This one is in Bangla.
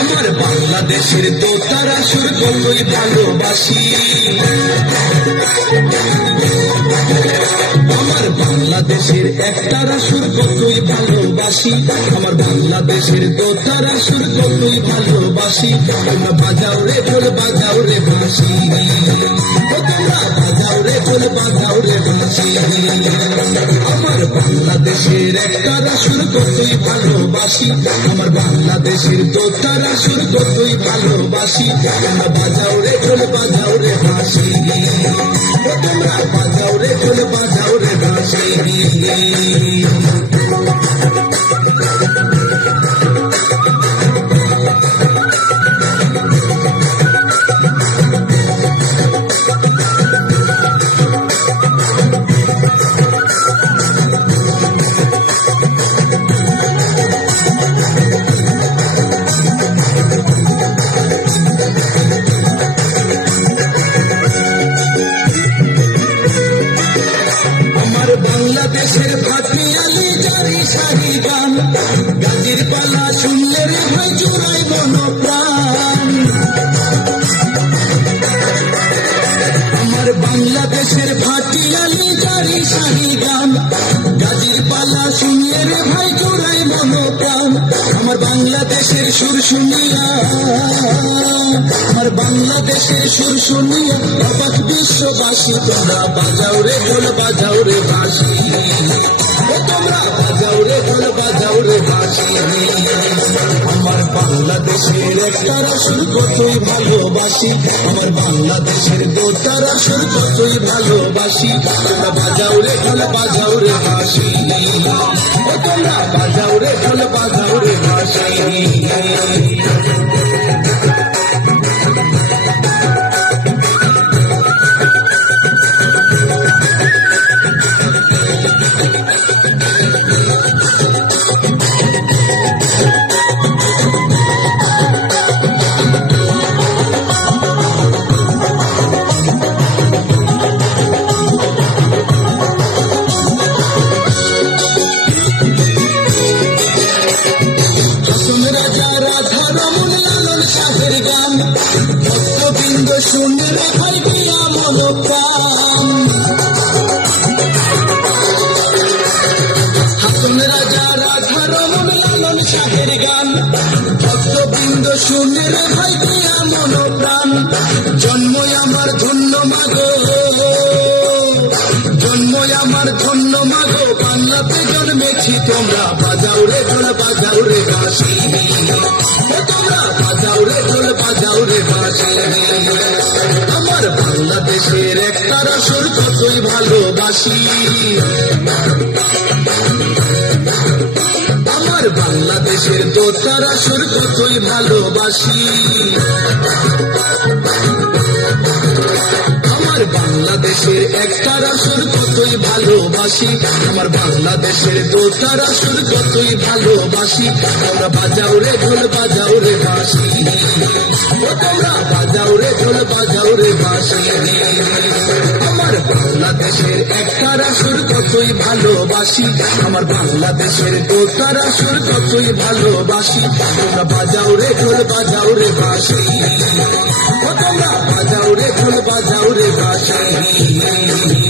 আমার বাংলাদেশের দোতারা সুর কতই ভালোবাসি। আমার বাংলাদেশের একতারা সুর কতই ভালোবাসি। আমার বাংলাদেশের দোতারা সুর কতই ভালোবাসি। তোমরা বাজাও রে ঢোল বাজাও রে বাঁশি, তোমরা বাজাও রে ঢোল বাজাও রে বাঁশি। আমার বাংলাদেশের একতারা সুর কতই ভালোবাসি। আমার বাংলাদেশের দোতারা সুর কতই ভালোবাসি। তোমরা বাজাও রে ঢোল বাজাও রে বাঁশি, তোমরা বাজাও রে ঢোল বাজাও রে বাঁশি। বাংলাদেশের ভাটিয়ালি জারি সারি গান, গাজির পালা শুনলে রে ভাই জোড়াই মনপ্রাণ। আমার বাংলাদেশের ভাটিয়ালি জারি সারি গান, গাজির পালা শুনলে রে ভাই জোড়াই মনপ্রাণ। আমার বাংলাদেশের সুর শুনিয়া, আমার বাংলাদেশের সুর শুনিয়া অবাক বিশ্ববাসী। তোমরা বাজাও রে ঢোল বাজাও রে বাঁশি, তোমরা বাজাও রে ঢোল বাজাও রে বাঁশি। আমার বাংলাদেশের একতারা সুর কতই ভালোবাসি। আমার বাংলাদেশের দোতারা সুর কতই ভালোবাসি। তোমরা বাজাও রে ঢোল বাজাও রে বাঁশি, তোমরা বাজাও রে ঢোল বাজাও রে বাঁশি। ভক্তবৃন্দ শুনে রে ভাই দিয়া মনপ্রাণ। হাসন রাজা রাধা রমন লালন শাহের গান, ভক্তবৃন্দ শুনে রে ভাই দিয়া মনপ্রাণ। জন্মই আমার ধন্য মাগো, জন্মই আমার ধন্য মাগো, বাংলাতে জন্মেছি। তোমরা বাজাও রে ঢোল বাজাও রে বাঁশি, তোমরা বাজাও রে ঢোল বাজাও রে বাঁশি। আমার বাংলাদেশের একতারা সুর কতই ভালোবাসি। আমার বাংলাদেশের দোতারা সুর কতই ভালোবাসি। আমার বাংলাদেশের একতারা সুর কতই ভালোবাসি। আমার বাংলাদেশের দোতারা সুর কতই ভালোবাসি। তোমরা বাজাও রে ঢোল বাজাও রে বাঁশি, তোমরা বাজাও রে ঢোল বাজাও রে বাঁশি। আমার বাংলাদেশের একতারা সুর কতই ভালোবাসি। আমার বাংলাদেশের দোতারা সুর কতই ভালোবাসি। তোমরা বাজাও রে ঢোল বাজাও রে বাঁশি, তোমরা বাজাও রে ঢোল বাজাও রে বাঁশি।